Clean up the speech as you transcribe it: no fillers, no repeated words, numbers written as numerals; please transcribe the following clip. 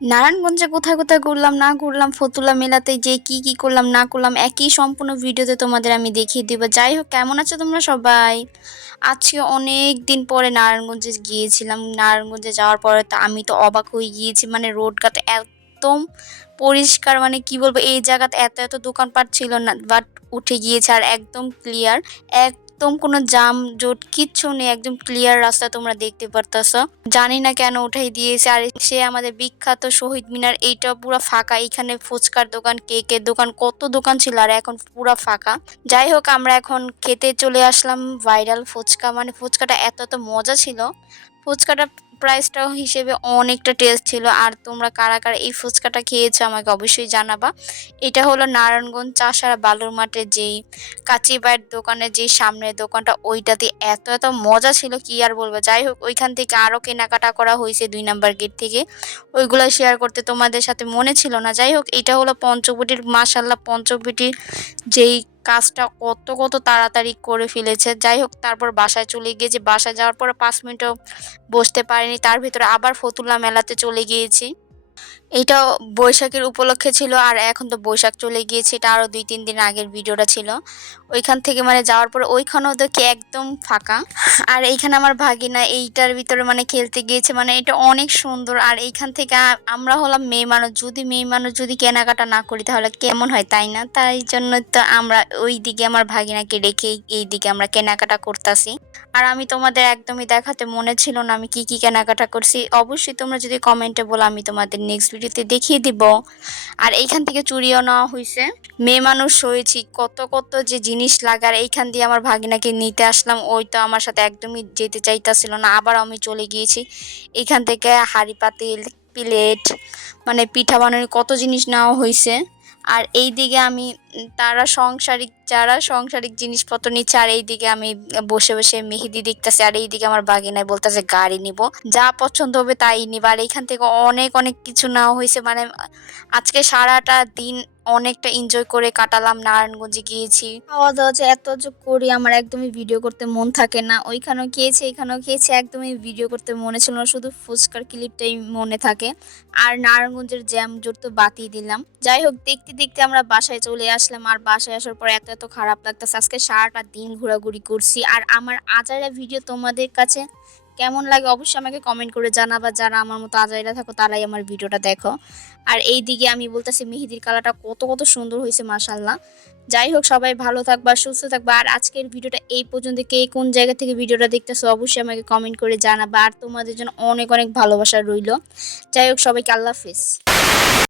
নারায়ণগঞ্জে কোথায় কোথায় ঘুরলাম না ঘুরলাম ফতুল্লা মেলাতে যে কি কি করলাম না করলাম একই সম্পূর্ণ ভিডিওতে তোমাদের আমি দেখিয়ে দিব। যাই হোক, কেমন আছো তোমরা সবাই? আজকে অনেক দিন পরে নারায়ণগঞ্জে গিয়েছিলাম। নারায়ণগঞ্জে যাওয়ার পরে তো আমি তো অবাক হয়ে গিয়েছি, মানে রোডঘাট একদম পরিষ্কার, মানে কি বলবো, এই জায়গাতে এত এত দোকানপাট ছিল না, বাট উঠে গিয়েছে আর একদম ক্লিয়ার, একদম কোনো জাম জোট কিচ্ছু নেই, একদম ক্লিয়ার রাস্তা তোমরা দেখতে পারতাছো। জানি না কেন উঠাই দিয়েছে। আর সে আমাদের বিখ্যাত শহীদ মিনার, এইটা পুরো ফাঁকা। এখানে ফুচকার দোকান, কেকের দোকান, কত দোকান ছিল আর এখন পুরো ফাঁকা। যাই হোক, আমরা এখন খেতে চলে আসলাম ভাইরাল ফুচকা। মানে ফুচকাটা এত এত মজা ছিল, ফুচকাটা প্রাইসটাও হিসেবে অনেকটা টেস্ট ছিল। আর তোমরা কারা কারা এই ফুচকাটা খেয়েছো আমাকে অবশ্যই জানাবা। এটা হলো নারায়ণগঞ্জ চাষারা বালুর মাঠের যেই কাচিবাইয়ের দোকানের যেই সামনের দোকানটা, ওইটাতে এত এত মজা ছিল কি আর বলবো। যাই হোক, ওইখান থেকে আরও কেনাকাটা করা হয়েছে 2 নাম্বার গেট থেকে, ওইগুলো শেয়ার করতে তোমাদের সাথে মনে ছিল না। যাই হোক, এটা হলো পঞ্চবটির, মাশাল্লাহ পঞ্চবটির যেই কাজটা কত কত তাড়াতাড়ি করে ফেলেছে। যাই হোক, তারপর বাসায় চলে গিয়েছি। বাসায় যাওয়ার পরে 5 মিনিটও বসতে পারিনি, তার ভিতরে আবার ফতুল্লা মেলাতে চলে গিয়েছি। এইটা বৈশাখের উপলক্ষে ছিল, আর এখন তো বৈশাখ চলে গিয়েছে, এটা আরো 2-3 দিন আগের ভিডিওটা ছিল। ওইখান থেকে মানে যাওয়ার পরে ওইখানেও দেখি একদম ফাঁকা। আর এইখানে আমার ভাগিনা এইটার ভিতরে মানে খেলতে গিয়েছে, মানে এটা অনেক সুন্দর। আর এইখান থেকে আমরা হলাম মেয়ে মানুষ, যদি মেয়ে মানুষ যদি কেনাকাটা না করি তাহলে কেমন হয়, তাই না? তাই জন্য তো আমরা ওই দিকে আমার ভাগিনাকে রেখে এই দিকে আমরা কেনাকাটা করতেছি। আর আমি তোমাদের একদমই দেখাতে মনে ছিল না আমি কি কি কেনাকাটা করছি। অবশ্যই তোমরা যদি কমেন্টে বলো, আমি তোমাদের নেক্সট ভিডিওতে দেখিয়ে দিব। আর এইখান থেকে চুরিও নেওয়া হয়েছে। মেয়ে মানুষ হয়েছি, কত কত যে জিনিস লাগে। আর এইখান দিয়ে আমার ভাগিনাকে নিতে আসলাম, ওই তো আমার সাথে একদমই যেতে চাইতেছিল না, আবার আমি চলে গিয়েছি। এইখান থেকে হাঁড়ি পাতিল, প্লেট, মানে পিঠা বানানোর কত জিনিস নেওয়া হয়েছে। আর এই দিকে আমি যারা সংসারিক জিনিসপত্র নিচ্ছে, আর এইদিকে আমি বসে বসে মেহেদি দেখতেছি। আর এইদিকে আমার বাগিনায় বলতেছে গাড়ি নিব, যা পছন্দ হবে তাই নিব। আর এইখান থেকে অনেক অনেক কিছু নেওয়া হয়েছে। মানে আজকে সারাটা দিন অনেকটা এনজয় করে কাটালাম। নারায়ণগঞ্জে গিয়েছি, খাওয়া দাওয়া যে এত যে করি আমার একদমই ভিডিও করতে মন থাকে না। ওইখানেও খেয়েছি, এখানেও খেয়েছি, একদমই ভিডিও করতে মনে ছিল না, শুধু ফুচকার ক্লিপটাই মনে থাকে। আর নারায়ণগঞ্জের জ্যাম জোট তো বাতিই দিলাম। যাই হোক, দেখতে দেখতে আমরা বাসায় চলে আসলাম। আর বাসায় আসার পর এত এত খারাপ লাগতেছে, আজকে সারাটা দিন ঘোরাঘুরি করছি। আর আমার আজাইরা ভিডিও তোমাদের কাছে কেমন লাগে অবশ্যই আমাকে কমেন্ট করে জানাবা। যারা আমার মতো আজাইরা থাকো তারাই আমার ভিডিওটা দেখো। আর এই দিকে আমি বলতেছি মেহেদির কালারটা কত কত সুন্দর হয়েছে, মাশাল্লাহ। যাই হোক, সবাই ভালো থাকবা, সুস্থ থাকবা। আর আজকের ভিডিওটা এই পর্যন্ত, কে কোন জায়গা থেকে ভিডিওটা দেখতেছো অবশ্যই আমাকে কমেন্ট করে জানাবা। আর তোমাদের জন্য অনেক অনেক ভালোবাসা রইলো। যাই হোক, সবাইকে আল্লাহ হাফেজ।